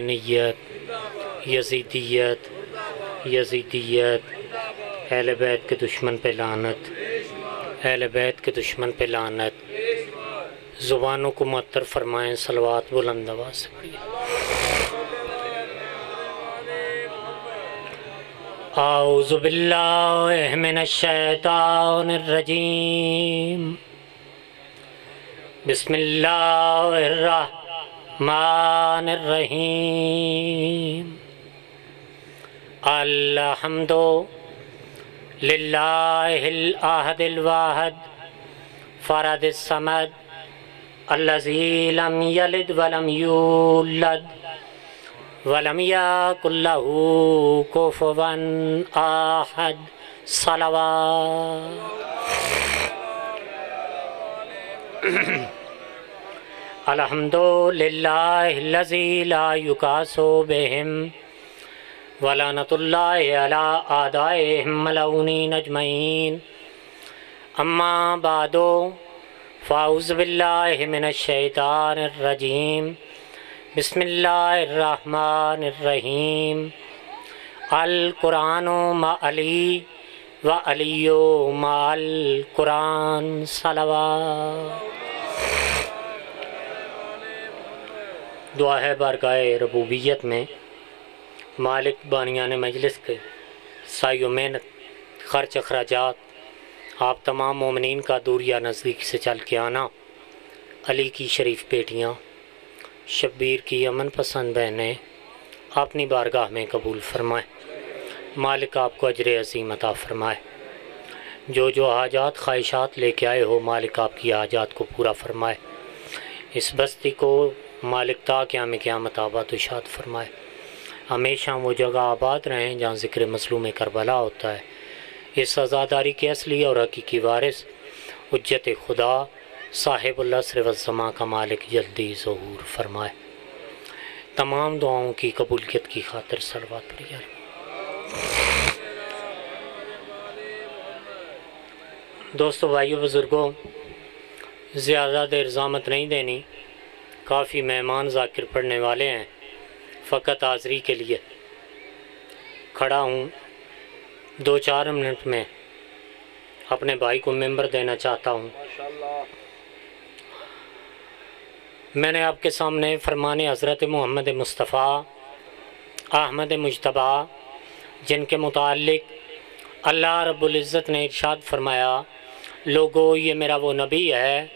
نیت، یزیدیت، اہل بیت کے دشمن پہ لعنت، اہل بیت کے دشمن پہ لعنت۔ زبانوں کو معطر فرمائیں، صلوات بلند آواز سے پڑھیے۔ اعوذ باللہ من الشیطان الرجیم، بسم اللہ الرحمن الرحیم۔ الحمد للہ الاحد الواحد فرد الصمد الذی لم یلد ولم یولد ولم یکن لہ کفوا احد۔ صلوات۔ الحمد للہ الذی لا یکاس بہم ولعنۃ اللہ علی اعدائہم ملعونین اجمعین۔ اما بعد فاعوذ باللہ من الشیطان الرجیم، بسم اللہ الرحمن الرحیم۔ القرآن مع علی و علی مع القرآن۔ صلوات۔ دعا ہے بارگاہ ربوبیت میں مالک بانیان مجلس کے سعی و محنت، خرچ اخراجات آپ تمام مومنین کا دور یا نزدیک سے چل کے آنا، علی کی شریف بیٹیاں، شبیر کی امن پسند بہنیں اپنی بارگاہ میں قبول فرمائیں۔ مالک آپ کو اجر عظیم عطا فرمائے۔ جو حاجات خواہشات لے کے آئے ہو، مالک آپ کی حاجات کو پورا فرمائے۔ اس بستی کو مالک تا قیام قیامت آباد و شاد فرمائے۔ ہمیشہ وہ جگہ آباد رہیں جہاں ذکر مظلوم کربلا ہوتا ہے۔ اس عزاداری کے اصلی اور حقیقی وارث حجت خدا صاحب العصر والزمان کا مالک جلدی ظہور فرمائے۔ تمام دعاؤں کی قبولیت کی خاطر صلوات پڑھیے۔ دوستو، بھائیو، بزرگوں، زیادہ دیر زحمت نہیں دینی، کافی مہمان ذاکر پڑھنے والے ہیں۔ فقط حاضری کے لیے کھڑا ہوں، 2-4 منٹ میں اپنے بھائی کو ممبر دینا چاہتا ہوں۔ میں نے آپ کے سامنے فرمان حضرت محمد مصطفیٰ احمد مجتبیٰ، جن کے متعلق اللہ رب العزت نے ارشاد فرمایا، لوگو یہ میرا وہ نبی ہے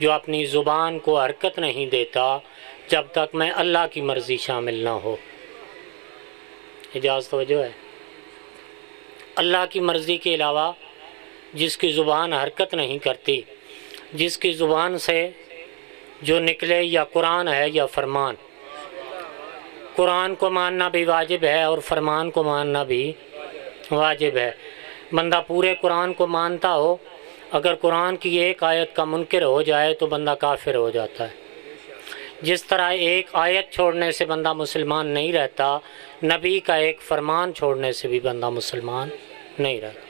جو اپنی زبان کو حرکت نہیں دیتا جب تک میں اللہ کی مرضی شامل نہ ہو۔ اجازت توجہ ہے؟ اللہ کی مرضی کے علاوہ جس کی زبان حرکت نہیں کرتی، جس کی زبان سے جو نکلے یا قرآن ہے یا فرمان، قرآن کو ماننا بھی واجب ہے اور فرمان کو ماننا بھی واجب ہے۔ بندہ پورے قرآن کو مانتا ہو، اگر قرآن کی ایک آیت کا منکر ہو جائے تو بندہ کافر ہو جاتا ہے۔ جس طرح ایک آیت چھوڑنے سے بندہ مسلمان نہیں رہتا، نبی کا ایک فرمان چھوڑنے سے بھی بندہ مسلمان نہیں رہتا۔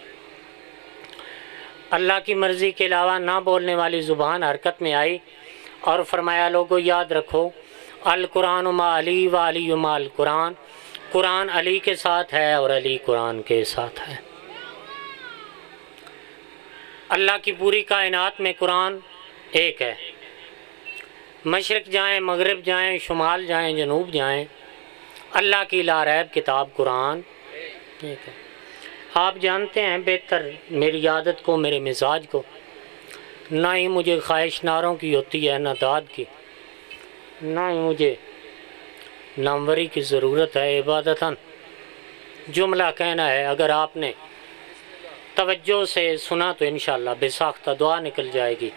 اللہ کی مرضی کے علاوہ نہ بولنے والی زبان حرکت میں آئی اور فرمایا، لوگو یاد رکھو، القرآن مع علی و علی مع القرآن، قرآن علی کے ساتھ ہے اور علی قرآن کے ساتھ ہے۔ اللہ کی پوری کائنات میں قرآن ایک ہے۔ مشرق جائیں، مغرب جائیں، شمال جائیں، جنوب جائیں، اللہ کی لا ریب کتاب قرآن ایک ہے۔ آپ جانتے ہیں بہتر میری عادت کو، میرے مزاج کو، نہ ہی مجھے خواہش ناروں کی ہوتی ہے، نہ داد کی، نہ ہی مجھے ناموری کی ضرورت ہے۔ عبادتاً جملہ کہنا ہے، اگر آپ نے توجہ سے سنا تو انشاءاللہ بے ساختہ دعا نکل جائے گی۔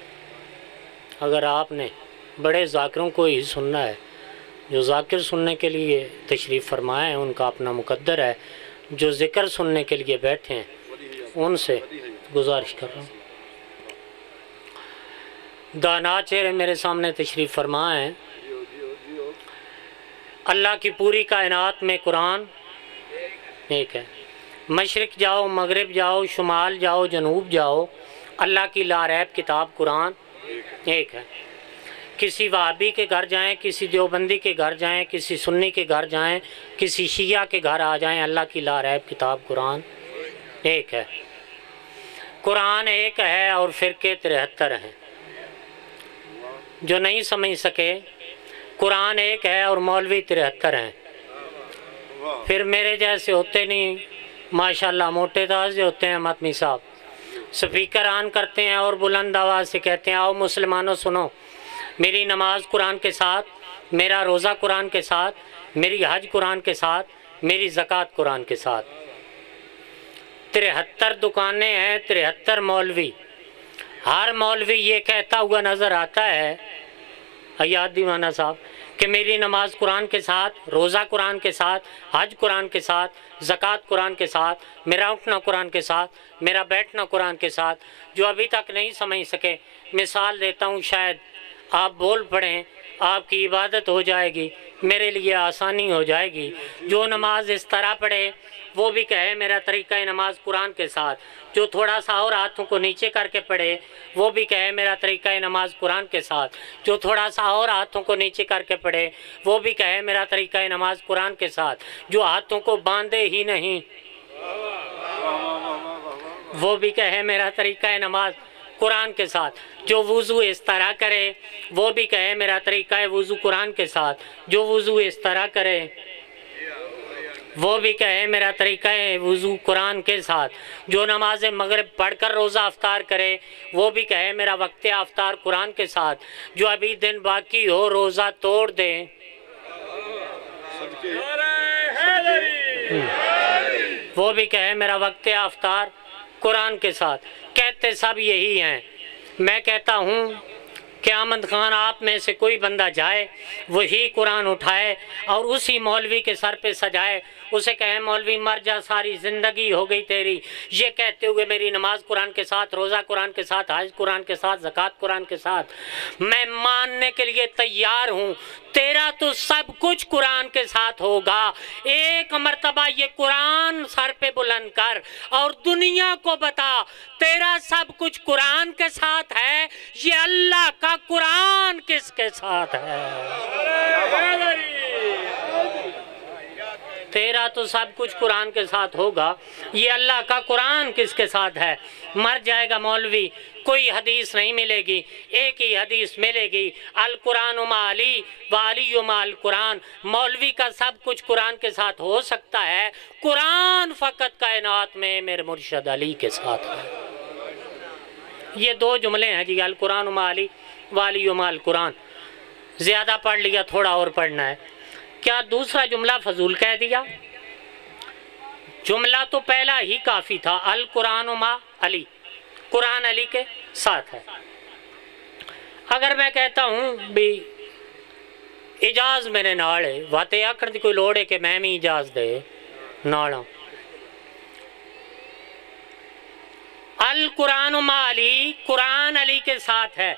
اگر آپ نے بڑے ذاکروں کو ہی سننا ہے، جو ذاکر سننے کے لیے تشریف فرمائے ہیں ان کا اپنا مقدر ہے، جو ذکر سننے کے لیے بیٹھے ہیں ان سے گزارش کر رہا ہوں۔ دانا چہرے میرے سامنے تشریف فرمائے ہیں۔ اللہ کی پوری کائنات میں قرآن ایک ہے۔ مشرق جاؤ، مغرب جاؤ، شمال جاؤ، جنوب جاؤ، اللہ کی لا ریب کتاب قرآن ایک ہے۔ کسی وہابی کے گھر جائیں، کسی دیوبندی کے گھر جائیں، کسی سنی کے گھر جائیں، کسی شیعہ کے گھر آ جائیں، اللہ کی لا ریب کتاب قرآن ایک ہے۔ قرآن ایک ہے اور فرقے 73 ہیں۔ جو نہیں سمجھ سکے، قرآن ایک ہے اور مولوی 73 ہیں۔ پھر میرے جیسے ہوتے نہیں، ماشاءاللہ موٹے تازے ہوتے ہیں ماتمی صاحب، سپیکر آن کرتے ہیں اور بلند آواز سے کہتے ہیں آؤ مسلمانوں سنو، میری نماز قرآن کے ساتھ، میرا روزہ قرآن کے ساتھ، میری حج قرآن کے ساتھ، میری زکوٰۃ قرآن کے ساتھ۔ 73 دکانیں ہیں، 73 مولوی۔ ہر مولوی یہ کہتا ہوا نظر آتا ہے، ایاد دیوانہ صاحب، کہ میری نماز قرآن کے ساتھ، روزہ قرآن کے ساتھ، حج قرآن کے ساتھ، زکوٰۃ قرآن کے ساتھ، میرا اٹھنا قرآن کے ساتھ، میرا بیٹھنا قرآن کے ساتھ۔ جو ابھی تک نہیں سمجھ سکے، مثال دیتا ہوں، شاید آپ بول پڑیں، آپ کی عبادت ہو جائے گی، میرے لیے آسانی ہو جائے گی۔ جو نماز اس طرح پڑھے وہ بھی کہے میرا طریقہ نماز قرآن کے ساتھ، جو تھوڑا سا اور ہاتھوں کو نیچے کر کے پڑھے وہ بھی کہے میرا طریقہ نماز قرآن کے ساتھ، جو تھوڑا سا اور ہاتھوں کو نیچے کر کے پڑھے وہ بھی کہے میرا طریقہ نماز قرآن کے ساتھ، جو ہاتھوں کو باندھے ہی نہیں وہ بھی کہے میرا طریقہ نماز قرآن کے ساتھ، جو وضو اس طرح کرے وہ بھی کہے میرا طریقہ وضو قرآن کے ساتھ، جو وضو اس طرح کرے وہ بھی کہے میرا طریقہ وضو قرآن کے ساتھ، جو نماز مغرب پڑھ کر روزہ افطار کرے وہ بھی کہے میرا وقت افطار قرآن کے ساتھ، جو ابھی دن باقی ہو روزہ توڑ دے وہ بھی کہے میرا وقت افطار قرآن کے ساتھ۔ کہتے سب یہی ہیں۔ میں کہتا ہوں قیامت خان آپ میں سے کوئی بندہ جائے، وہی قرآن اٹھائے اور اسی مولوی کے سر پہ سجائے، اسے کہے مولوی مر جا، ساری زندگی ہو گئی تیری، یہ کہتے ہوئے میری نماز قرآن کے ساتھ، روزہ قرآن کے ساتھ، حج قرآن کے ساتھ، زکوٰۃ قرآن کے ساتھ، میں ماننے کے لیے تیار ہوں، تیرا تو سب کچھ قرآن کے ساتھ ہوگا۔ ایک مرتبہ یہ قرآن سر پہ بلند کر اور دنیا کو بتا تیرا سب کچھ قرآن کے ساتھ ہے، یہ اللہ کا قرآن کس کے ساتھ ہے؟ تیرا تو سب کچھ قرآن کے ساتھ ہوگا، یہ اللہ کا قرآن کس کے ساتھ ہے؟ مر جائے گا مولوی، کوئی حدیث نہیں ملے گی، ایک ہی حدیث ملے گی، القرآن مع علی و علی مع القرآن۔ مولوی کا سب کچھ قرآن کے ساتھ ہو سکتا ہے، قرآن فقط کائنات میں میرے مرشد علی کے ساتھ ہے۔ یہ دو جملے ہیں جی، القرآن مع علی و علی مع القرآن۔ زیادہ پڑھ لیا، تھوڑا اور پڑھنا ہے۔ کیا دوسرا جملہ فضول کہہ دیا؟ جملہ تو پہلا ہی کافی تھا، القرآن مع علی، قرآن علی کے ساتھ ہے۔ اگر میں کہتا ہوں بھی اجاز میرے نال ہے، واتے آکڑ دی کوئی لوڑ ہے کہ میں بھی اجاز دے نالا، القرآن مع علی، قرآن علی کے ساتھ ہے،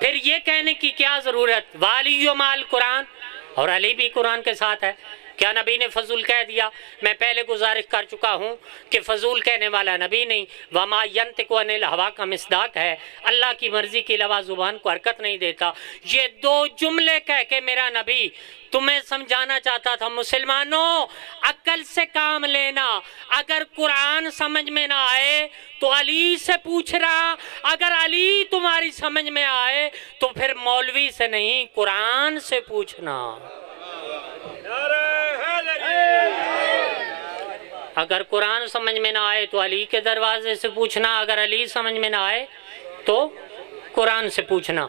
پھر یہ کہنے کی کیا ضرورت والی مع القرآن، اور علی بھی قرآن کے ساتھ ہے؟ کیا نبی نے فضول کہہ دیا؟ میں پہلے گزارش کر چکا ہوں کہ فضول کہنے والا نبی نہیں، وما ینطق عن الہوا کا مصداق ہے، اللہ کی مرضی کے علاوہ زبان کو حرکت نہیں دیتا۔ یہ دو جملے کہہ کے میرا نبی تمہیں سمجھانا چاہتا تھا، مسلمانوں عقل سے کام لینا، اگر قرآن سمجھ میں نہ آئے تو علی سے پوچھ رہا، اگر علی تمہاری سمجھ میں آئے تو پھر مولوی سے نہیں قرآن سے پوچھنا۔ اگر قرآن سمجھ میں نہ آئے تو علی کے دروازے سے پوچھنا، اگر علی سمجھ میں نہ آئے تو قرآن سے پوچھنا۔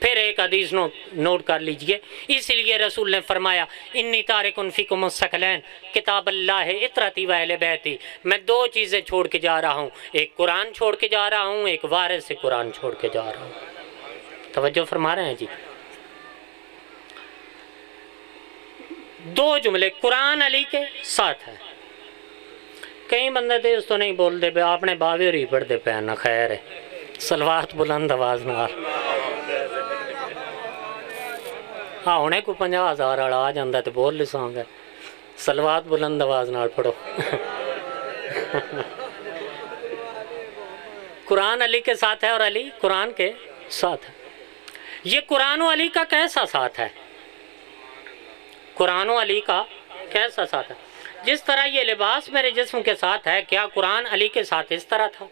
پھر ایک حدیث نوٹ کر لیجئے، اس لیے رسول نے فرمایا انی تارکن فیکم الثقلین کتاب اللہ اطرتی و اہل بیتی، میں دو چیزیں چھوڑ کے جا رہا ہوں، ایک قرآن چھوڑ کے جا رہا ہوں، ایک وارث سے قرآن چھوڑ کے جا رہا ہوں۔ توجہ فرما رہے ہیں جی؟ دو جملے قرآن علی کے ساتھ ہے۔ کئی بندے تھے اس تو نہیں بول دے، آپ نے باوی اور ہی پڑھ دے پہنا، خیر ہے، صلوات بلند آواز نال ہاں ہونے کو 50,000 والا آ جاندہ تو بول لساں گا، صلوات بلند آواز نال پڑھو۔ قرآن علی کے ساتھ ہے اور علی قرآن کے ساتھ ہے۔ یہ قرآن و علی کا کیسا ساتھ ہے؟ قرآن و علی کا کیسا ساتھ ہے؟ جس طرح یہ لباس میرے جسم کے ساتھ ہے، کیا قرآن علی کے ساتھ اس طرح تھا؟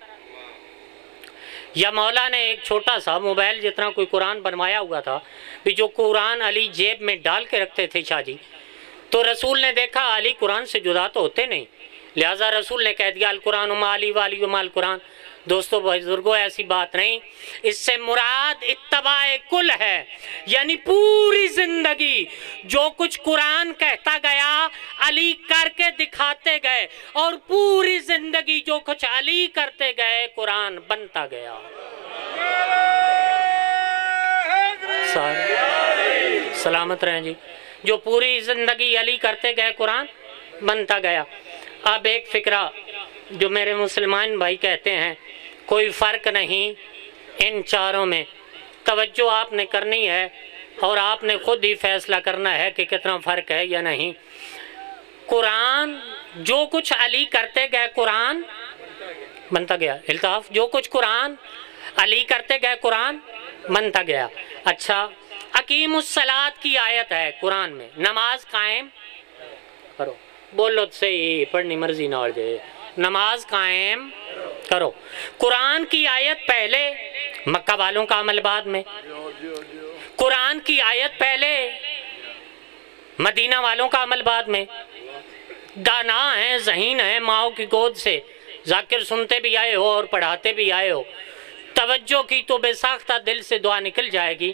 یا مولا نے ایک چھوٹا سا موبائل جتنا کوئی قرآن بنوایا ہوا تھا بھی جو قرآن علی جیب میں ڈال کے رکھتے تھے شاہ جی، تو رسول نے دیکھا علی قرآن سے جدا تو ہوتے نہیں، لہٰذا رسول نے کہہ دیا القرآن ما علی والی ما القرآن۔ دوستو بزرگوں، ایسی بات نہیں، اس سے مراد اتباع کل ہے، یعنی پوری زندگی جو کچھ قرآن کہتا گیا علی کر کے دکھاتے گئے، اور پوری زندگی جو کچھ علی کرتے گئے قرآن بنتا گیا۔ سلامت رہیں جی، جو پوری زندگی علی کرتے گئے قرآن بنتا گیا۔ اب ایک فکرہ جو میرے مسلمان بھائی کہتے ہیں کوئی فرق نہیں ان چاروں میں، توجہ آپ نے کرنی ہے اور آپ نے خود ہی فیصلہ کرنا ہے کہ کتنا فرق ہے یا نہیں۔ قرآن جو کچھ علی کرتے گئے قرآن بنتا گیا، الطاف جو کچھ قرآن علی کرتے گئے قرآن بنتا گیا۔ اچھا، اقیم الصلاۃ کی آیت ہے قرآن میں، نماز قائم کرو، بولو صحیح، پڑھنی مرضی نہ ہو جائے، نماز قائم کرو۔ قرآن کی آیت پہلے، مکہ والوں کا عمل بعد میں۔ قرآن کی آیت پہلے، مدینہ والوں کا عمل بعد میں۔ دانا ہیں، ذہین ہیں، ماؤں کی گود سے ذاکر سنتے بھی آئے ہو اور پڑھاتے بھی آئے ہو، توجہ کی تو بے ساختہ دل سے دعا نکل جائے گی۔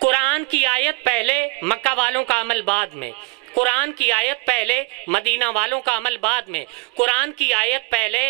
قرآن کی آیت پہلے، مکہ والوں کا عمل بعد میں۔ قرآن کی آیت پہلے، مدینہ والوں کا عمل بعد میں۔ قرآن کی آیت پہلے،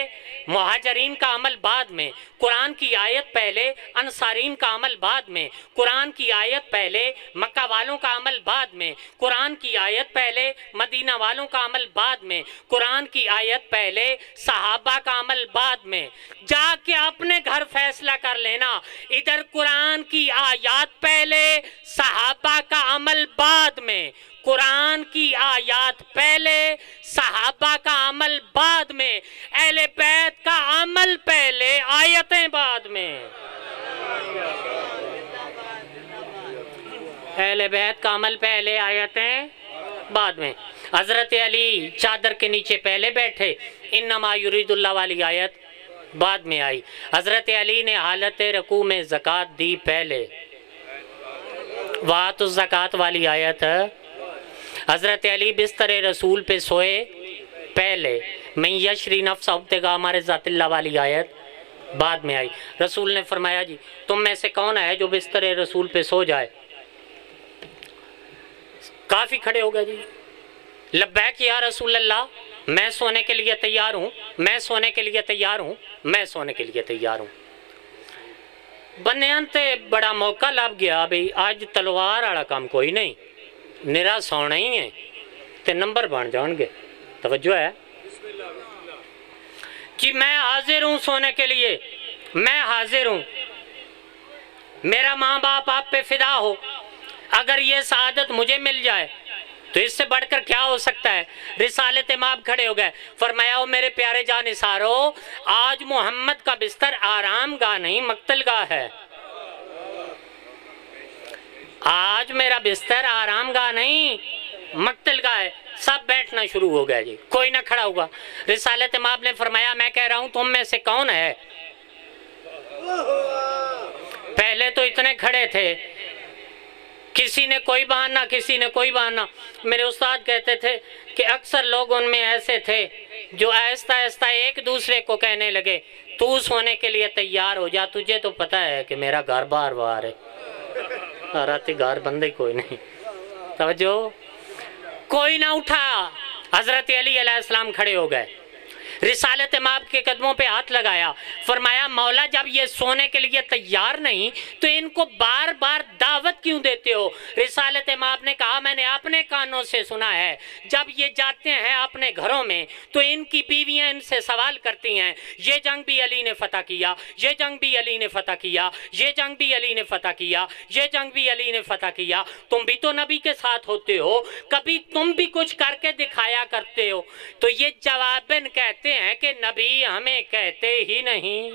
مہاجرین کا عمل بعد میں۔ قرآن کی آیت پہلے، انصارین کا عمل بعد میں۔ قرآن کی آیت پہلے، مکہ والوں کا عمل بعد میں۔ قرآن کی آیت پہلے، مدینہ والوں کا عمل بعد میں۔ قرآن کی آیت پہلے، صحابہ کا عمل بعد میں۔ جا کے اپنے گھر فیصلہ کر لینا، ادھر قرآن کی آیات پہلے، صحابہ کا عمل بعد میں۔ قرآن کی آیات پہلے، صحابہ کا عمل بعد میں، اہل بیت کا عمل پہلے، آیتیں بعد میں۔ اہل بیت کا عمل پہلے، آیتیں بعد میں۔ حضرت علی چادر کے نیچے پہلے بیٹھے، انما یرید اللہ والی آیت بعد میں آئی۔ حضرت علی نے حالت رکوع میں زکوٰۃ دی پہلے، وَآتُوا الزَّکَاۃَ والی آیت۔ حضرت علی بستر رسول پہ سوئے پہلے، من یشری نفسہ ابتغاء مرضات اللہ والی آیت بعد میں آئی۔ رسول نے فرمایا جی تم میں سے کون ہے جو بستر رسول پہ سو جائے؟ کافی کھڑے ہو گئے جی، لبیک یا رسول اللہ، میں سونے کے لیے تیار ہوں، میں سونے کے لیے تیار ہوں، میں سونے کے لیے تیار ہوں۔ بنیان تے بڑا موقع لب گیا بھئی آج تلوار والا کام کوئی نہیں، نرا سونا ہی ہے تے نمبر بن جان گے۔ توجہ ہے کہ میں حاضر ہوں سونے کے لیے، میں حاضر ہوں، میرا ماں باپ آپ پہ فدا ہو، اگر یہ سعادت مجھے مل جائے تو اس سے بڑھ کر کیا ہو سکتا ہے؟ رسالت مآب کھڑے ہو گئے، فرمایا او میرے پیارے جانثارو، آج محمد کا بستر آرام گاہ نہیں مقتل گاہ ہے۔ آج میرا بستر آرام گاہ نہیں مقتل گاہ ہے۔ سب بیٹھنا شروع ہو گیا جی، کوئی نہ کھڑا ہوا۔ رسالت مآب نے فرمایا میں کہہ رہا ہوں تم میں سے کون ہے؟ پہلے تو اتنے کھڑے تھے، کسی نے کوئی بہانہ، کسی نے کوئی بہانہ۔ میرے استاد کہتے تھے کہ اکثر لوگ ان میں ایسے تھے جو آہستہ آہستہ ایک دوسرے کو کہنے لگے تو سونے کے لیے تیار ہو جا، تجھے تو پتہ ہے کہ میرا گھر بار بار ہے، راتی گھر بندے کوئی نہیں۔ توجہ، کوئی نہ اٹھا۔ حضرت علی علیہ السلام کھڑے ہو گئے، رسالت مآب کے قدموں پہ ہاتھ لگایا، فرمایا مولا جب یہ سونے کے لیے تیار نہیں تو ان کو بار بار دعوت کیوں دیتے ہو؟ رسالت مآب نے کہا میں نے اپنے کانوں سے سنا ہے جب یہ جاتے ہیں اپنے گھروں میں تو ان کی بیویاں ان سے سوال کرتی ہیں یہ جنگ بھی علی نے فتح کیا، یہ جنگ بھی علی نے فتح کیا، یہ جنگ بھی علی نے فتح کیا، یہ جنگ بھی علی نے فتح کیا۔ تم بھی تو نبی کے ساتھ ہوتے ہو، کبھی تم بھی کچھ کر کے دکھایا کرتے ہو۔ تو یہ جواباً کہتے ہیں کہ نبی ہمیں کہتے ہی نہیں،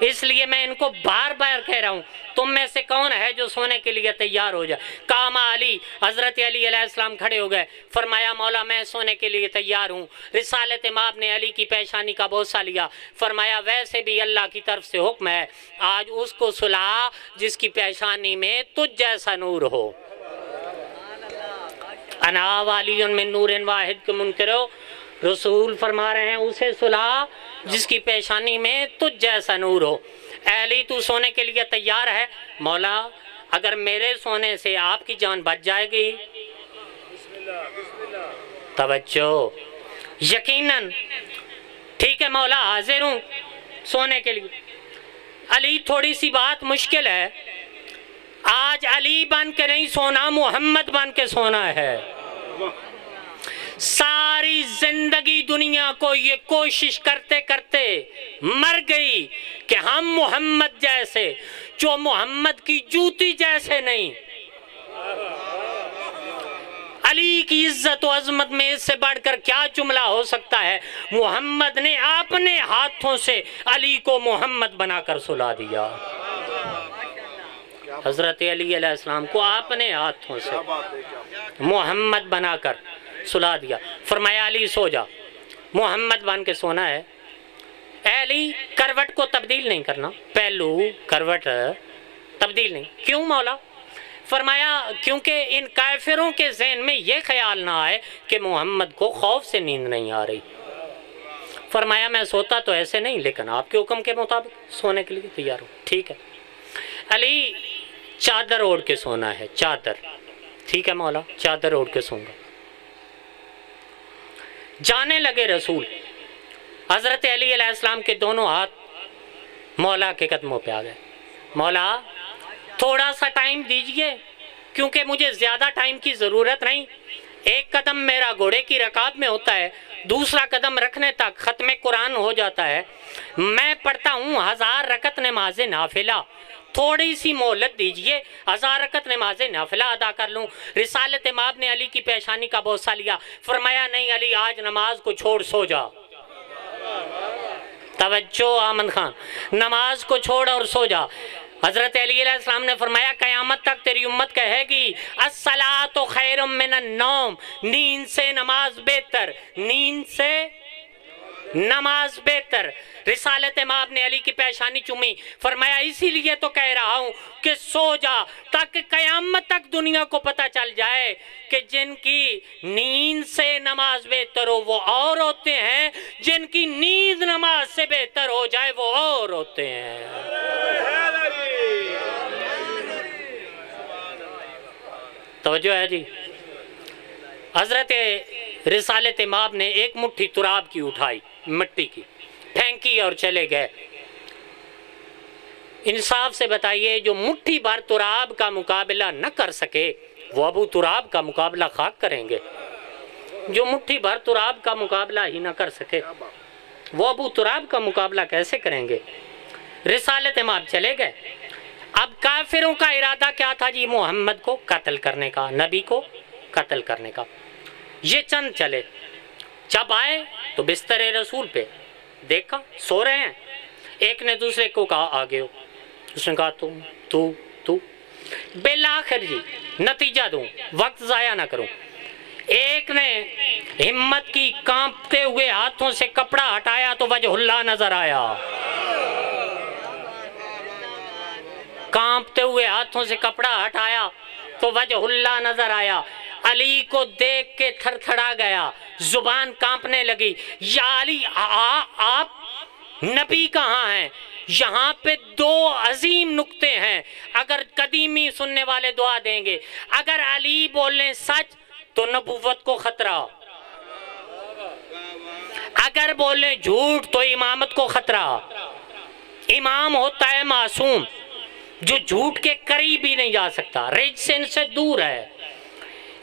اس لیے میں ان کو بار بار کہہ رہا ہوں، تم میں سے کون ہے جو سونے کے لیے تیار ہو جائے؟ قام علی، حضرت علی علیہ السلام کھڑے ہو گئے، فرمایا مولا میں سونے کے لیے تیار ہوں۔ رسالت مآب نے علی کی پیشانی کا بوسہ لیا، فرمایا ویسے بھی اللہ کی طرف سے حکم ہے، آج اس کو سلا جس کی پیشانی میں تجھ جیسا نور ہو۔ انا والی من نور واحد کے منکرو، رسول فرما رہے ہیں اسے سلا جس کی پیشانی میں تجھ جیسا نور ہو۔ اے علی تو سونے کے لیے تیار ہے؟ مولا اگر میرے سونے سے آپ کی جان بچ جائے گی، توجہ، یقیناً ٹھیک ہے مولا حاضر ہوں سونے کے لیے۔ علی تھوڑی سی بات مشکل ہے، آج علی بن کے نہیں سونا، محمد بن کے سونا ہے۔ ساری زندگی دنیا کو یہ کوشش کرتے کرتے مر گئی کہ ہم محمد جیسے، جو محمد کی جوتی جیسے نہیں۔ علی کی عزت و عظمت میں اس سے بڑھ کر کیا جملہ ہو سکتا ہے؟ محمد نے اپنے ہاتھوں سے علی کو محمد بنا کر سلا دیا۔ حضرت علی علیہ السلام کو اپنے ہاتھوں سے محمد بنا کر سلا دیا، فرمایا علی سو جا، محمد بن کے سونا ہے۔ اے علی کروٹ کو تبدیل نہیں کرنا، پہلو کروٹ تبدیل نہیں۔ کیوں مولا؟ فرمایا کیونکہ ان کافروں کے ذہن میں یہ خیال نہ آئے کہ محمد کو خوف سے نیند نہیں آ رہی۔ فرمایا میں سوتا تو ایسے نہیں، لیکن آپ کے حکم کے مطابق سونے کے لیے تیار ہوں۔ ٹھیک ہے علی، چادر اوڑھ کے سونا ہے، چادر۔ ٹھیک ہے مولا، چادر اوڑھ کے سوں گا۔ جانے لگے رسول، حضرت علی علیہ السلام کے دونوں ہاتھ مولا کے قدموں پہ آ گئے۔ مولا تھوڑا سا ٹائم دیجئے، کیونکہ مجھے زیادہ ٹائم کی ضرورت نہیں۔ ایک قدم میرا گھوڑے کی رکاب میں ہوتا ہے، دوسرا قدم رکھنے تک ختم قرآن ہو جاتا ہے۔ میں پڑھتا ہوں 1000 رکعت نماز نافلہ، تھوڑی سی مہلت دیجئے، 1000 رکعت نماز نافلہ ادا کر لوں۔ رسالت مآب نے علی کی پیشانی کا بوسہ لیا، فرمایا نہیں علی آج نماز کو چھوڑ سو جا۔ توجہ آمن خان، نماز کو چھوڑ اور سو جا۔ حضرت علی علیہ السلام نے فرمایا قیامت تک تیری امت کہے گی الصلاۃ خیر من النوم، نیند سے نماز بہتر، نیند سے نماز بہتر۔ رسالت مآب نے علی کی پیشانی چومی، فرمایا اسی لیے تو کہہ رہا ہوں کہ سو جا، تاکہ قیامت تک دنیا کو پتہ چل جائے کہ جن کی نیند سے نماز بہتر ہو وہ اور ہوتے ہیں، جن کی نیند نماز سے بہتر ہو جائے وہ اور ہوتے ہیں۔ توجہ ہے جی؟ حضرت رسالت مآب نے ایک مٹھی تراب کی اٹھائی، مٹی کی پھینکی اور چلے گئے۔ انصاف سے بتائیے جو مٹھی بھر تراب کا مقابلہ نہ کر سکے وہ ابو تراب کا مقابلہ خاک کریں گے؟ جو مٹھی بھر تراب کا مقابلہ ہی نہ کر سکے وہ ابو تراب کا مقابلہ کیسے کریں گے؟ رسالت مآب چلے گئے۔ اب کافروں کا ارادہ کیا تھا جی؟ محمد کو قتل کرنے کا، نبی کو قتل کرنے کا۔ یہ چند چلے، جب آئے تو بستر رسول پہ دیکھا سو رہے ہیں، ایک نے دوسرے کو کہا آگے ہو، اس نے کہا تو بالآخر جی نتیجہ دوں، وقت ضائع نہ کروں، ایک نے ہمت کی، کانپتے ہوئے ہاتھوں سے کپڑا ہٹایا تو وجہ اللہ نظر آیا، کانپتے ہوئے ہاتھوں سے کپڑا ہٹایا تو وجہ اللہ نظر آیا۔ علی کو دیکھ کے تھر تھڑا گیا، زبان کانپنے لگی، یا علی آپ نبی کہاں ہیں؟ یہاں پہ دو عظیم نکتے ہیں، اگر قدیمی سننے والے دعا دیں گے، اگر علی بولیں سچ تو نبوت کو خطرہ، اگر بولیں جھوٹ تو امامت کو خطرہ۔ امام ہوتا ہے معصوم جو جھوٹ کے قریب ہی نہیں جا سکتا، رجسن سے دور ہے۔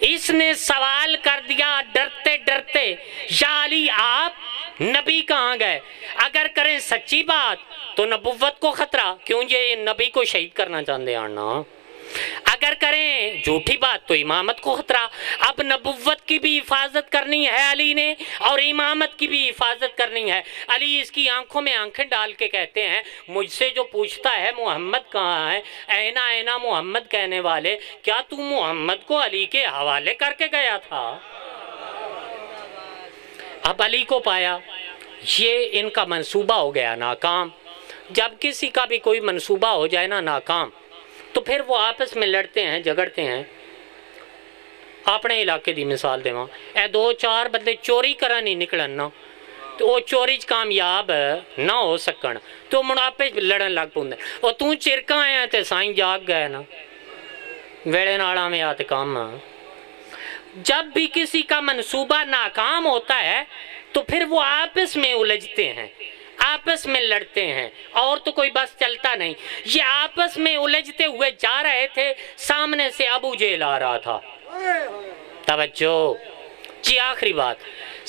اس نے سوال کر دیا ڈرتے ڈرتے، یا علی آپ نبی کہاں گئے؟ اگر کریں سچی بات تو نبوت کو خطرہ، کیوں یہ نبی کو شہید کرنا چاہتے ہیں نا؟ اگر کریں جھوٹی بات تو امامت کو خطرہ. اب نبوت کی بھی حفاظت کرنی ہے علی نے اور امامت کی بھی حفاظت کرنی ہے. علی اس کی آنکھوں میں آنکھیں ڈال کے کہتے ہیں مجھ سے جو پوچھتا ہے محمد کہاں ہے، اینا اینا محمد کہنے والے، کیا تو محمد کو علی کے حوالے کر کے گیا تھا؟ اب علی کو پایا، یہ ان کا منصوبہ ہو گیا ناکام. جب کسی کا بھی کوئی منصوبہ ہو جائے نا ناکام تو پھر وہ آپس میں لڑتے ہیں جھگڑتے ہیں. اپنے علاقے دی مثال دے وہاں اے 2-4 بندے چوری کرا نہیں نکلن نا تو وہ چوری کامیاب نہ ہو سکن تو مناپے لڑن لگ پوندے. اور تو چرکاں آیا تے سائیں جاگ گئے نا ویڑے ناڑا میں آتے کام. جب بھی کسی کا منصوبہ ناکام ہوتا ہے تو پھر وہ آپس میں الجھتے ہیں، آپس میں لڑتے ہیں اور تو کوئی بس چلتا نہیں. یہ آپس میں الجھتے ہوئے جا رہے تھے، سامنے سے ابو جہل آ رہا تھا. توجہ جی، آخری بات،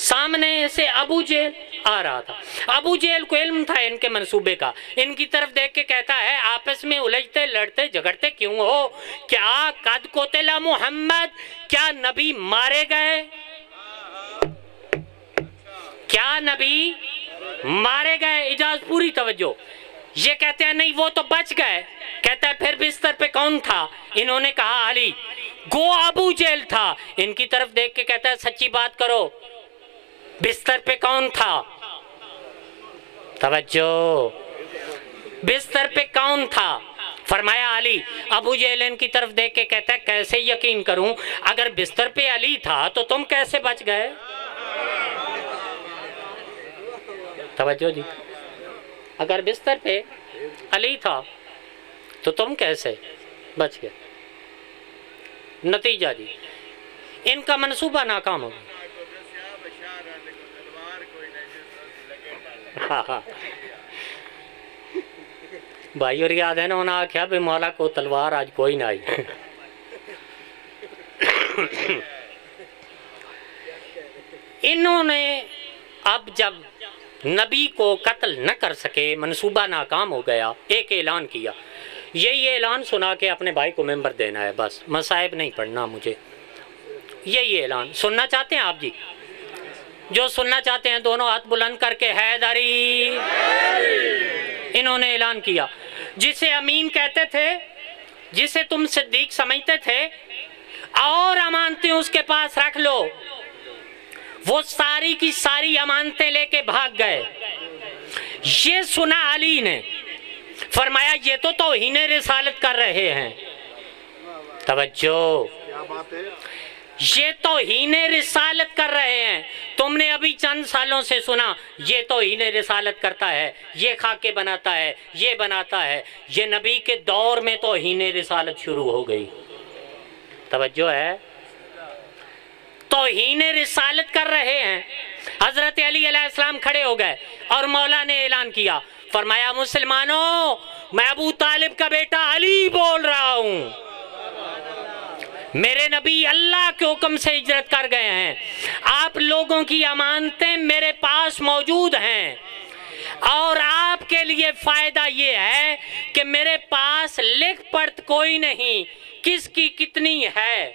سامنے سے ابو جہل آ رہا تھا. ابو جہل کو علم تھا ان کے منصوبے کا، ان کی طرف دیکھ کے کہتا ہے آپس میں الجھتے لڑتے جھگڑتے کیوں ہو؟ کیا قد قتل محمد، کیا نبی مارے گئے؟ کیا نبی مارے گئے؟ اجازت پوری توجہ. یہ کہتے ہیں نہیں وہ تو بچ گئے. کہتا ہے پھر بستر پہ کون تھا؟ انہوں نے کہا علی. گو ابو جہل تھا. ان کی طرف دیکھ کے کہتا ہے سچی بات کرو، بستر پہ کون تھا؟ توجہ، بستر پہ کون تھا؟ فرمایا علی. ابو جہل ان کی طرف دیکھ کے کہتا ہے کیسے یقین کروں، اگر بستر پہ علی تھا تو تم کیسے بچ گئے؟ توجہ جی، اگر بستر پہ علی تھا تو تم کیسے بچ گئے؟ نتیجہ جی، ان کا منصوبہ ناکام ہو گیا. بھائی اور یاد ہے نا انہوں نے کیا بھی مولا کو تلوار آج کوئی نہ آئی. انہوں نے اب جب نبی کو قتل نہ کر سکے، منصوبہ ناکام ہو گیا، ایک اعلان کیا. یہی اعلان سنا کے اپنے بھائی کو ممبر دینا ہے، بس مصائب نہیں پڑھنا مجھے. یہی اعلان سننا چاہتے ہیں آپ جی؟ جو سننا چاہتے ہیں دونوں ہاتھ بلند کر کے حیدری. انہوں نے اعلان کیا. جسے امین کہتے تھے، جسے تم صدیق سمجھتے تھے، اور امانتیں اس کے پاس رکھ لو. وہ ساری کی ساری امانتیں لے کے بھاگ گئے. یہ سنا علی نے، فرمایا یہ تو توہین رسالت کر رہے ہیں. توجہ، یہ توہین رسالت کر رہے ہیں. تم نے ابھی چند سالوں سے سنا یہ توہین رسالت کرتا ہے، یہ خاکے بناتا ہے، یہ بناتا ہے. یہ نبی کے دور میں توہین رسالت شروع ہو گئی. توجہ ہے، توہین رسالت کر رہے ہیں. حضرت علی علیہ السلام کھڑے ہو گئے اور مولا نے اعلان کیا، فرمایا مسلمانوں، میں ابو طالب کا بیٹا علی بول رہا ہوں. میرے نبی اللہ کے حکم سے ہجرت کر گئے ہیں. آپ لوگوں کی امانتیں میرے پاس موجود ہیں اور آپ کے لیے فائدہ یہ ہے کہ میرے پاس لکھ پڑھ کوئی نہیں کس کی کتنی ہے.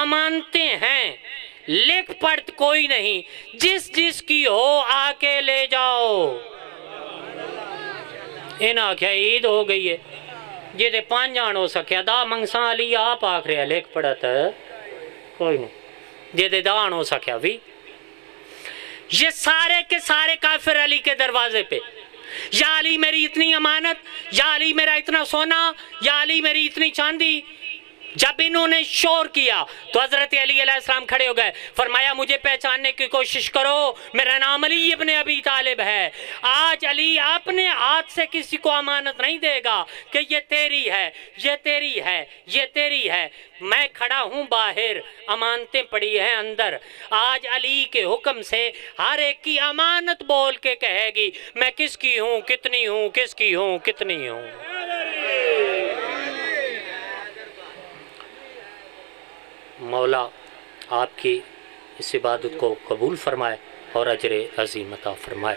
امانتیں ہیں، لکھ پڑھ کوئی نہیں، جس جس کی ہو آ کے لے جاؤ. انہاں کیا عید ہو گئی ہے جی دے 5 جان ہو سکیا دا منگساں علی آپ آکھ رہے لکھ پڑھت کوئی نہیں جی دے دان ہو سکیا بھی. یہ سارے کے سارے کافر علی کے دروازے پہ، یا علی میری اتنی امانت، یا علی میرا اتنا سونا، یا علی میری اتنی چاندی. جب انہوں نے شور کیا تو حضرت علی علیہ السلام کھڑے ہو گئے، فرمایا مجھے پہچاننے کی کوشش کرو، میرا نام علی ابن ابی طالب ہے. آج علی اپنے ہاتھ سے کسی کو امانت نہیں دے گا کہ یہ تیری ہے، یہ تیری ہے، یہ تیری ہے. میں کھڑا ہوں باہر، امانتیں پڑی ہیں اندر. آج علی کے حکم سے ہر ایک کی امانت بول کے کہے گی میں کس کی ہوں کتنی ہوں، کس کی ہوں کتنی ہوں. مولا آپ کی اس عبادت کو قبول فرمائے اور اجر عظیم عطا فرمائے.